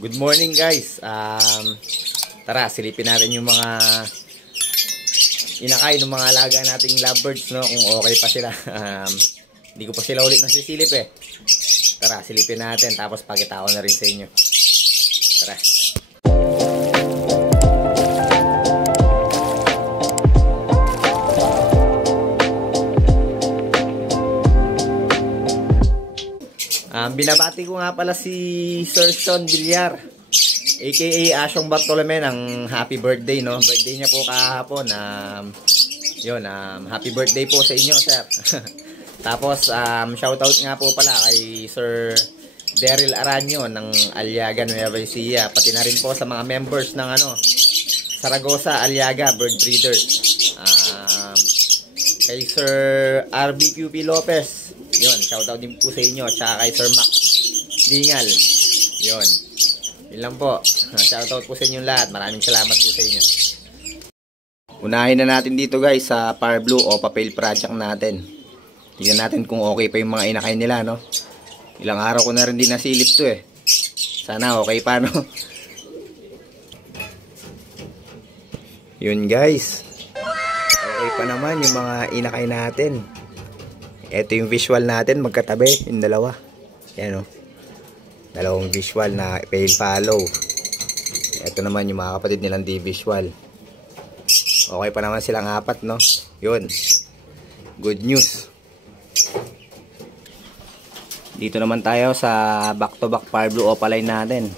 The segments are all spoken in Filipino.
Good morning guys. Tara, silipin natin yung mga inakay ng mga alaga nating lovebirds, no? Kung okay pa sila. Hindi ko pa sila ulit nasisilip eh. Tara, silipin natin tapos pakita ko na rin sa inyo. Tara. Binabati ko nga pala si Sir Sean Villar, aka Asyong Bartolome, ng happy birthday, no? Birthday niya po kahapon. Happy birthday po sa inyo, sir. Tapos shoutout nga po pala kay Sir Daryl Aranyo ng Aliaga, Nueva Ecija, pati na rin po sa mga members ng Saragosa Aliaga Bird Breeders. Kay Sir RBQP Lopez, yun, shoutout din po sa inyo. Tsaka kay Sir Mac Dingal, yun lang po. Shoutout po sa inyo lahat. Maraming salamat po sa inyo. Unahin na natin dito guys sa Par Blue o Papel Project natin. Tingnan natin kung okay pa yung mga inakay nila, no? Ilang araw ko na rin din nasilip to eh. Sana okay pa, no? Yun guys, okay pa naman yung mga inakay natin. Ito yung visual natin, magkatabi yung dalawa. Yan o, dalawang visual na pale follow. Ito naman yung mga kapatid nilang di visual. Okay pa naman silang apat, no? Yun, good news. Dito naman tayo sa back to back Par Blue Opaline natin.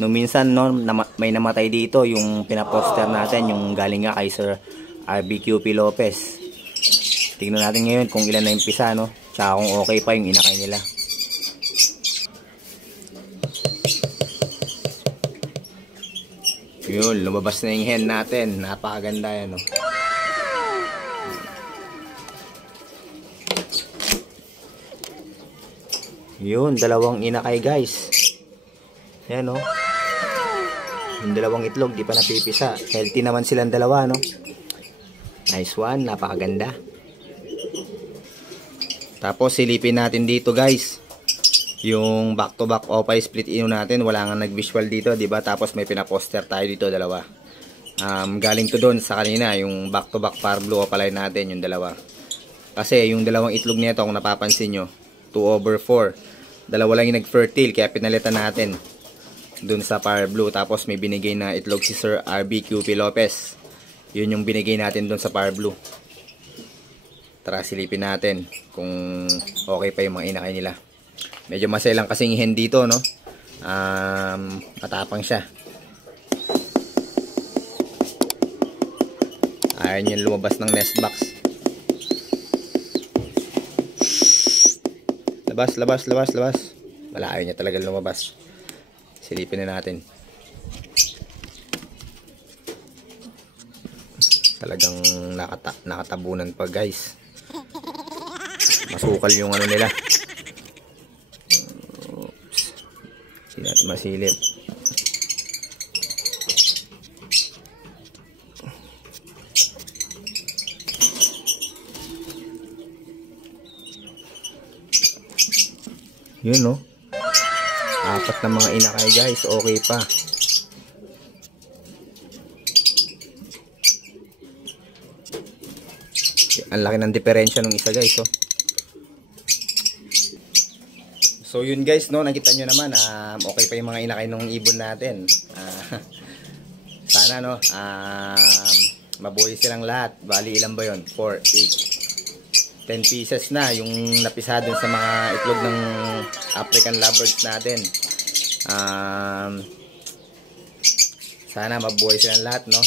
No, minsan no, may namatay dito yung pinaposter natin, yung galing nga kay Sir RBQP Lopez. Tingnan natin ngayon kung ilan na yung pisa, no? Tsaka kung okay pa yung inakay nila. Yun, lumabas na yung hen natin. Napakaganda yan, no? Yun, dalawang inakay guys. Yan, no? Yung dalawang itlog, di pa napipisa. Healthy naman silang dalawa, no? Nice one, napakaganda. Tapos silipin natin dito guys yung back to back opay split ino natin. Wala nga nag-visual dito, di ba? Tapos may pinaposter tayo dito, dalawa. Galing to doon sa kanina, yung back to back Par Blue Opaline natin, yung dalawa. Kasi yung dalawang itlog nito, kung napapansin nyo, 2/4. Dalawa lang yung nag-fertile, kaya pinalitan natin doon sa Par Blue. Tapos may binigay na itlog si Sir RBQP Lopez. Yun yung binigay natin doon sa Par Blue. Tara, silipin natin kung okay pa yung mga inakay nila. Medyo maselang kasing hen dito, no? Matapang siya. Ayaw niya lumabas ng nest box. Labas. Wala, ayaw niya talaga lumabas. Silipin na natin. Talagang nakatabunan pa guys. Masukal yung ano nila. Oops. Hindi natin masilip. Yun, no? Apat na mga inakay guys. Okay pa. Ang laki ng diferensya ng isa guys, oh. So yun guys, no, nakita nyo naman, okay pa yung mga inakay ng ibon natin. Sana, no, mabuhay silang lahat. Bali, ilan ba yun? 4, 8, 10 pieces na yung napisa dun sa mga itlog ng African lovebirds natin. Sana mabuhay silang lahat, no.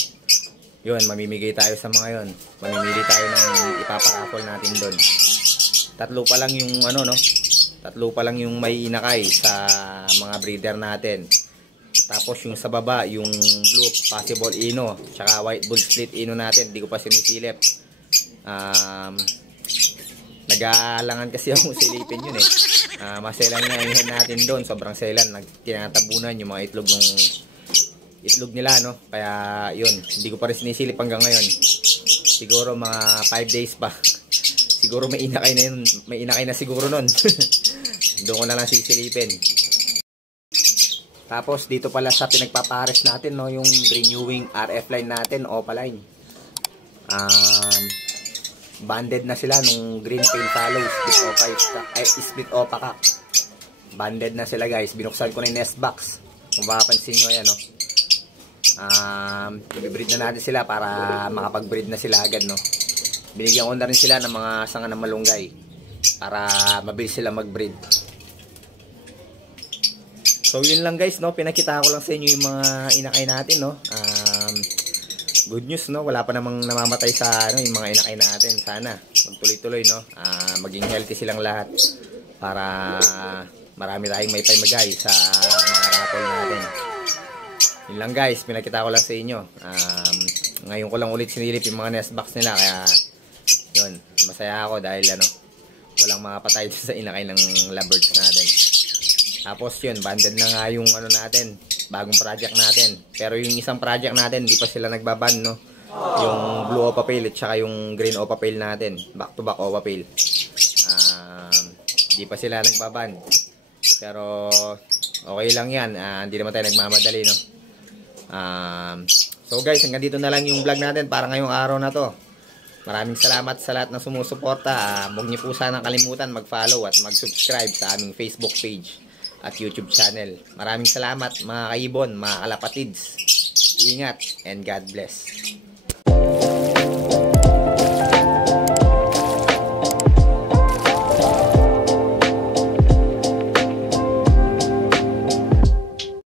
Yun, mamimigay tayo sa mga yun. Mamimili tayo ng ipaparaffle natin doon. Tatlo pa lang yung ano, no? Tatlo pa lang yung may inakay sa mga breeder natin. Tapos yung sa baba, yung blue possible ino, tsaka white bull split ino natin, hindi ko pa sinisilip. Nag-aalangan kasi akong silipin yun eh. Maselan nga yung hen natin doon, sobrang selan. Tinatabunan yung mga itlog nila, no? Kaya yun, hindi ko pa rin sinisilip hanggang ngayon. Siguro mga 5 days pa. Siguro may inakay na yun. May inakay na siguro nun. Doon ko na lang sisilipin. Tapos dito pala sa pinagpapares natin, no, yung renewing RF line natin, OPA line. Banded na sila nung green paint follow, split OPA cock. Banded na sila guys. Binuksan ko na yung nest box. Kung makapansin nyo, ayan, no. I-breed na natin sila para makapag-breed na sila agad, no. Binigyan ko na rin sila ng mga sanga ng malunggay para mabilis sila mag-breed. So yun lang guys, no, pinakita ko lang sa inyo yung mga inakay natin, no. Good news, no, wala pa namang namamatay sa ano, yung mga inakay natin. Sana magtuloy-tuloy, no, maging healthy silang lahat para marami tayong may paimagay sa mga raffle natin. Yun lang guys, pinakita ko lang sa inyo. Ngayon ko lang ulit sinilip yung mga nest box nila, kaya yun, masaya ako dahil ano, walang makapatay sa inakay ng lovebirds natin. Tapos yun, banded na nga yung ano natin, bagong project natin. Pero yung isang project natin, di pa sila nagbaban, no? Yung blue opa pale at saka yung green opa pale natin, back to back opa pale. Di pa sila nagbaban. Pero okay lang yan, hindi naman tayo nagmamadali, no? So guys, hanggang dito na lang yung vlog natin para ngayong araw na to. Maraming salamat sa lahat ng sumusuporta. Huwag niyo po sanang kalimutan mag-follow at mag-subscribe sa aming Facebook page at YouTube channel. Maraming salamat mga kaibon, mga kalapatids. Ingat and God bless.